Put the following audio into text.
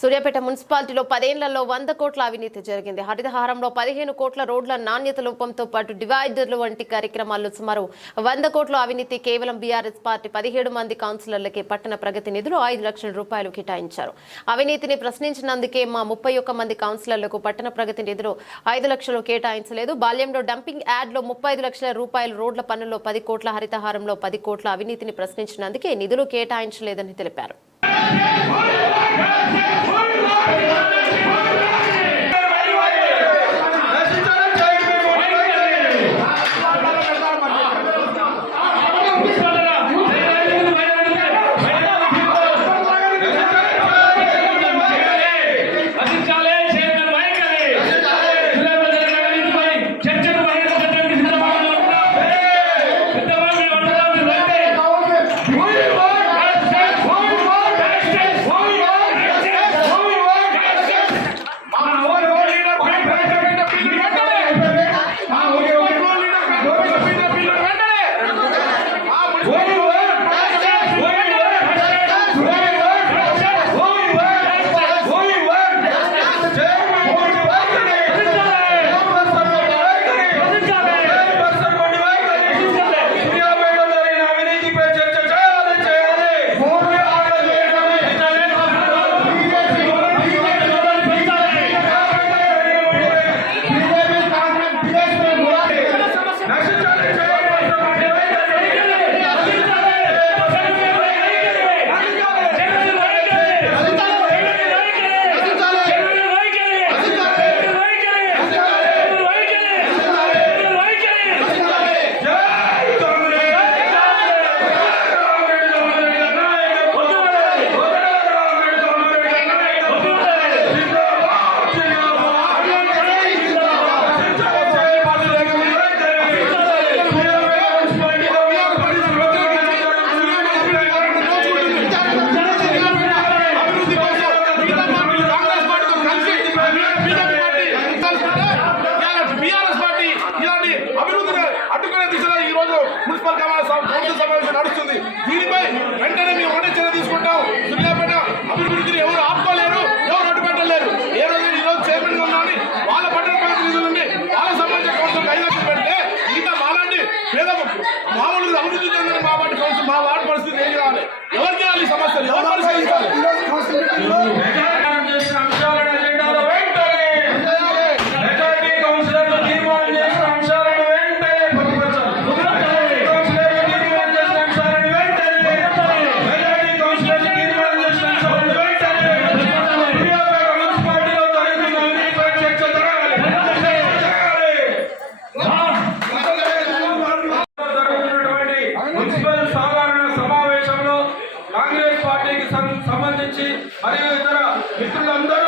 సూర్యాపేట మున్సిపాలిటీలో పదేళ్ళలో వంద కోట్ల అవినీతి జరిగింది. హరితహారంలో పదిహేను కోట్ల రోడ్ల నాణ్యత లోపంతో పాటు డివైడర్లు వంటి కార్యక్రమాల్లో సుమారు వంద కోట్ల అవినీతి కేవలం బీఆర్ఎస్ పార్టీ పదిహేడు మంది కౌన్సిలర్లకే పట్టణ ప్రగతి నిధులు ఐదు లక్షల రూపాయలు కేటాయించారు. అవినీతిని ప్రశ్నించినందుకే మా ముప్పై ఒక్క మంది కౌన్సిలర్లకు పట్టణ ప్రగతి నిధులు ఐదు లక్షలు కేటాయించలేదు. బాల్యంలో డంపింగ్ యాడ్లో ముప్పై ఐదు లక్షల రూపాయలు రోడ్ల పనుల్లో పది కోట్ల హరితహారంలో పది కోట్ల అవినీతిని ప్రశ్నించినందుకే నిధులు కేటాయించలేదని తెలిపారు. మరియు ఇతర మిత్రులందరూ